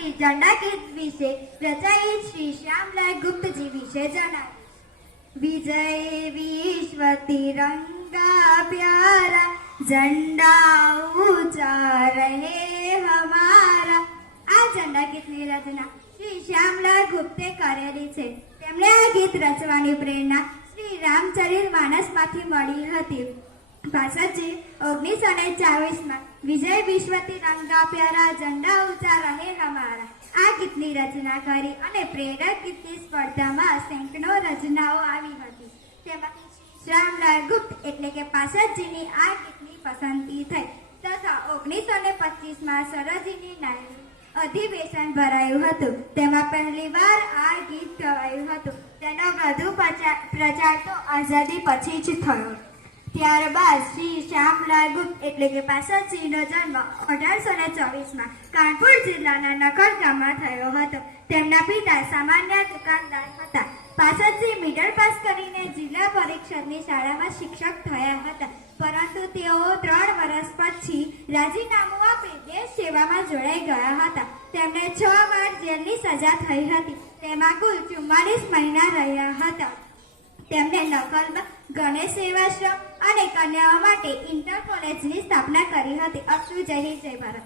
શ્રી ઝંડા ગીત વિશે રચાયેલ શ્રી શ્યામલાલ ગુપ્તજી વિશે જણાવ્યું। विजय विश्व तिरंगा प्यारा झंडा ऊंचा रहे हमारा। आ झंडा गीतनी रचना श्री श्यामलाल गुप्ते करेली छे। तेमणे आ गीत रचवानी प्रेरणा श्री रामचरित मानसमांथी मળી હતી। ભાષાજી 1924 માં વિજય વિશ્વ તિરંગા પ્યારા ઝંડા ઊંચા રહે હમારા આ ગીતની રચના કરી અને પ્રેરક ગીતની સ્પર્ધામાં સેંકડો રચનાઓ આવી હતી। તેમાંથી શ્યામલાલ ગુપ્ત એટલે કે પાસદજીની આ ગીતની પસંદગી થઈ તથા 1925 માં સરોજીની નાયડુ અધિવેશન ભરાયું હતું। તેમાં પહેલીવાર આ ગીત ગવાયું હતું। તેનો વધુ પ્રચાર તો આઝાદી પછી જ થયો। ત્યારબાદ શ્રી શ્યામલાલ ગુપ્ત એટલે કે પાસદજીનો જન્મ 1824 માં કાનપુર જિલ્લાના નકર ગામમાં થયો હતો। તેમના પિતા સામાન્ય દુકાનદાર હતા। પાસદજી મિડલ પાસ કરીને જિલ્લા પરિષદની શાળામાં શિક્ષક થયા હતા, પરંતુ તેઓ 3 વર્ષ પછી રાજીનામું આપી દેશ સેવામાં જોડાઈ ગયા હતા। તેમને 6 વાર જેલની સજા થઈ હતી, તેમાં કુલ 44 મહિના રહ્યા હતા। તેમણે નકલમાં ગણેશ સેવાશ્રમ અને કન્યાઓ માટે ઇન્ટર કોલેજની સ્થાપના કરી હતી। અસ્તુ જય હિન્દ જય ભારત।